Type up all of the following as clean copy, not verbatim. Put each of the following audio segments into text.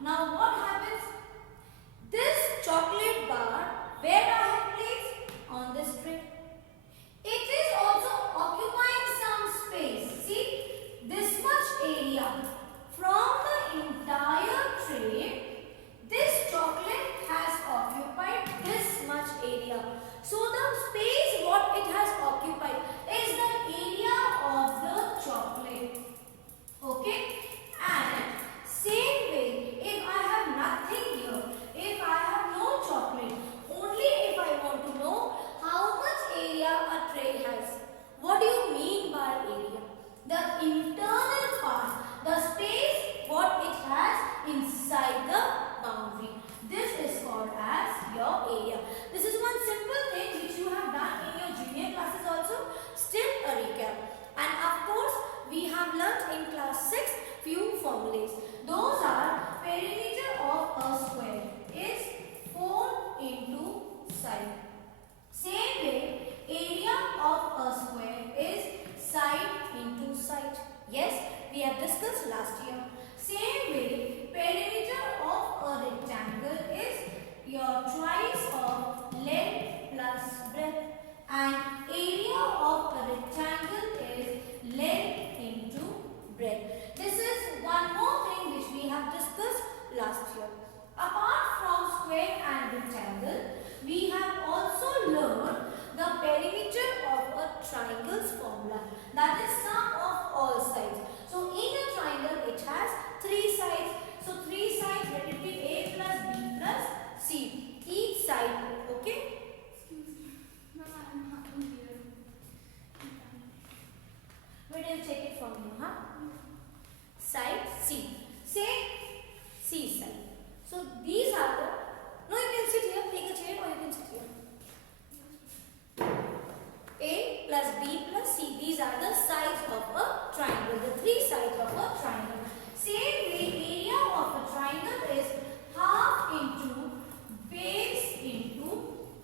Now what happens? This chocolate bar, where I have placed? On this tray. It is also occupying some space. See, this much area. From the entire tray, this chocolate has occupied this much area. So the space what it has occupied is the area of the chocolate. Okay? And same way, if I have nothing here, if I have no chocolate, only if I want to know how much area a tray has. What do you mean by area? The internal part, the space what it has inside the boundary. This is called as your area. This is one simple thing which you have done in your junior classes also. Still a recap. And of course, we have learnt in class 6 few formulas. Those are perimeter of a square is 4 into side. Same way, area of a square is side into side. Yes, we have discussed last year. Same way, perimeter of a rectangle is your twice of length plus breadth, and area of a rectangle is length into breadth. This is one more thing which we have discussed last year. Apart from square and rectangle, we have also learned the perimeter of a triangle's formula, that is sum of all sides. So in a triangle it has 3 sides. So 3 sides, let it be A plus B plus C. Each side, okay? Excuse me. Ma'am, I'm not here. Where do you take it from here, huh? Side C. Say C side. So these are the, no, you can sit here, take a chair, or you can sit here. A plus B plus C. These are the sides of a triangle, the 3 sides of a triangle. Same way, area of a triangle is half into base into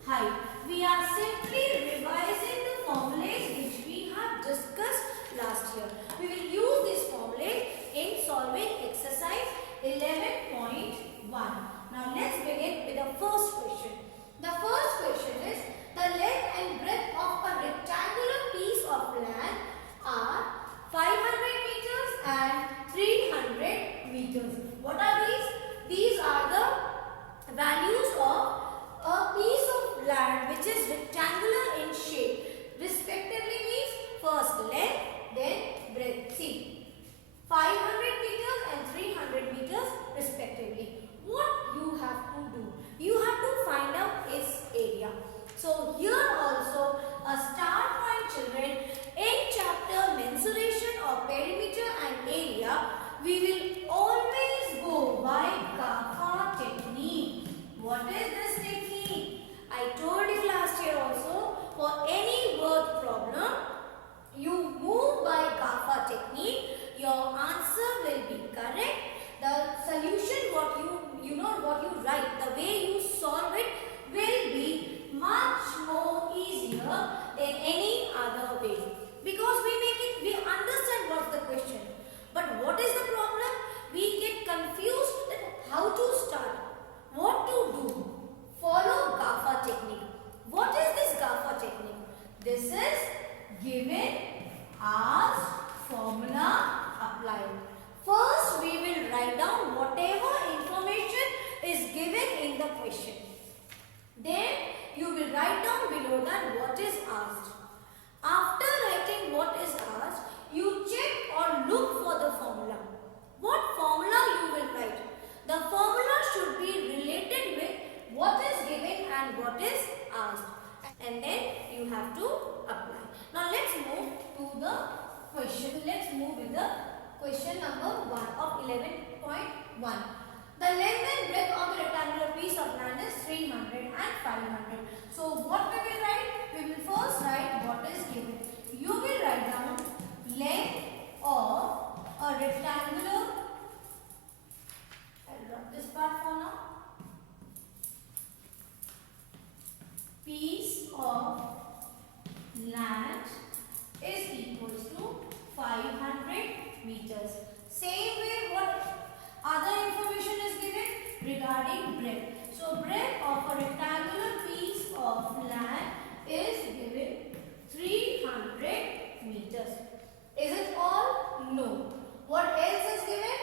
height. We are simply revising the formulas which we have discussed last year. We will use these formulas in solving exercise 11.1. Now let's begin with the first question. The first question is, the length and breadth of a rectangular piece of land are 500 meters and 300 meters. What are these? These are the values of a piece of land which is rectangular in shape. Respectively means first length, then breadth. See, 500 meters and 300 meters respectively. What you have to do? You have to find out its area. So here also a start point, children. In chapter mensuration of perimeter and area, we will always go by GAFA technique. What is this technique? I told you last year also, for any word problem, you move by GAFA technique, your answer will be correct. The solution what what you write, the way you solve it will be much more easier than any other way. Because we understand what's the question. But what is the problem? We get confused that how to start, what to do. Follow GAFA technique. What is this GAFA technique? This is given, asked, formula, applied. First, we will write down whatever information is given in the question. Then, you will write down below that what is asked. After writing what is asked, you check or look for the formula. What formula you will write? The formula should be related with what is given and what is asked. And then you have to apply. Now let's move to the question. Let's move with the question number 1 of 11.1. The length and breadth of the rectangular piece of land is 300 and 500. So what we will write? We will first write what is given. You will write down length of a rectangular. I'll drop this part for now. Piece of land is equals to 500 meters. Same way, what other information is given? regarding breadth. So breadth of a rectangular piece of land is given 300 meters. Is it all? No. What else is given?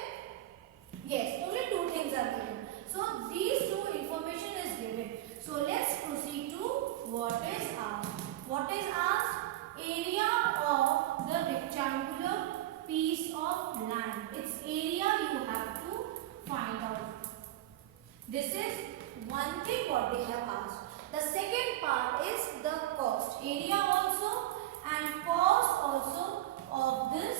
Yes, only two things are given. So these two information is given. So let's proceed to what is asked. What is asked? Area of the rectangular piece of land. Its area you have to find out. This is one thing what they have asked. The second part is the cost. Area also and cost also of this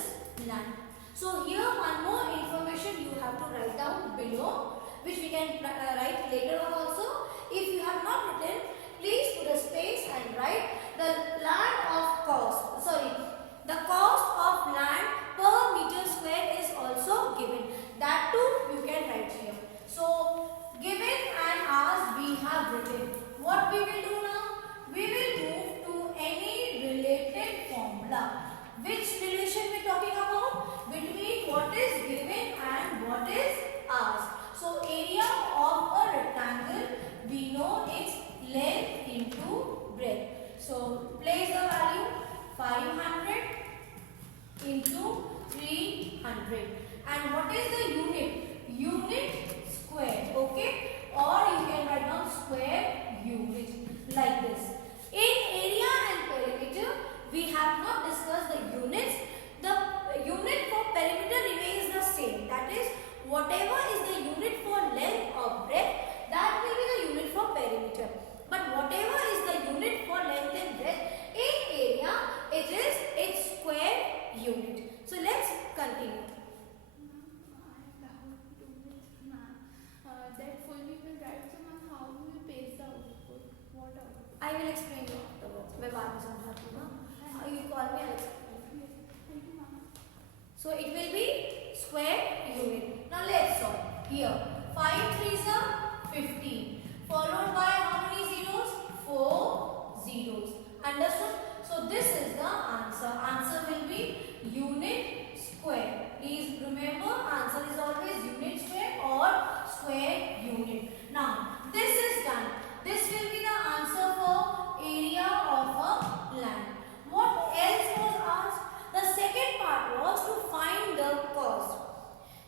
land. So here one more information you have to write down below, which we can write later on also. If you have not written, please put a space and write the land of cost. Sorry, the cost of land per meter square is also given. That too you can write here. So given and asked we have written. What we will do now? We will move to any related formula. Which relation we are talking about? Between what is given and what is asked. So area of a rectangle, we know its length into breadth. So place the value 500 into 300. And what is the unit? Unit square. Okay? Or you can write down square unit like this. In area and perimeter, we have not discussed the units. The unit for perimeter remains the same. That is, whatever is the unit for length or breadth, that will be the unit for perimeter. But whatever is the unit for length and breadth, in area, it is its square unit. So let's continue. That full we will write. So ma'am, how do we paste the output? What output? I will explain you afterwards. मैं बाद में समझाती हूँ ना. You call me, I will explain. Thank you, ma'am. So it will be square unit. Now let's solve. Here 5 3s are 15. Followed by how many zeros? 4 zeros. Understood? So this is the answer. Answer will be unit square. Please remember, answer is always unit square or square unit. Now this is done. This will be the answer for area of a land. What else was asked? The second part was to find the cost.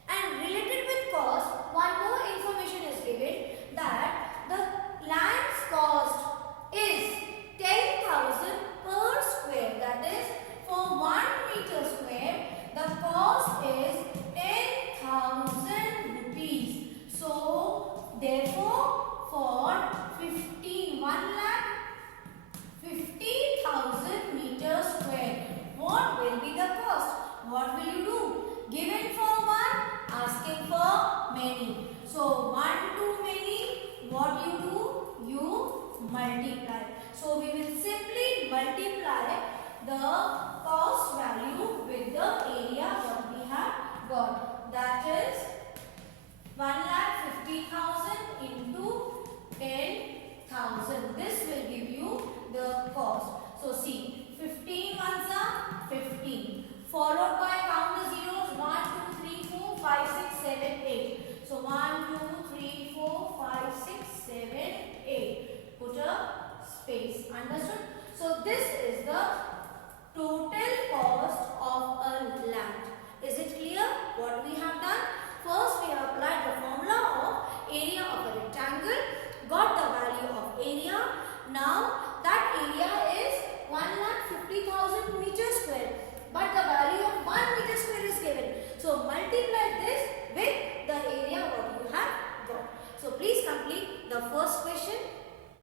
And related with cost, one more information is given that the land's cost is 10,000 per square. That is, for 1 meter square, the cost is 10,000 rupees. So, therefore, for 1 lakh 50,000 meters square, what will be the cost? What will you do? Given for one, asking for many. So 1 to many, what you do? You multiply. So we will simply multiply the cost value with the area what we have got.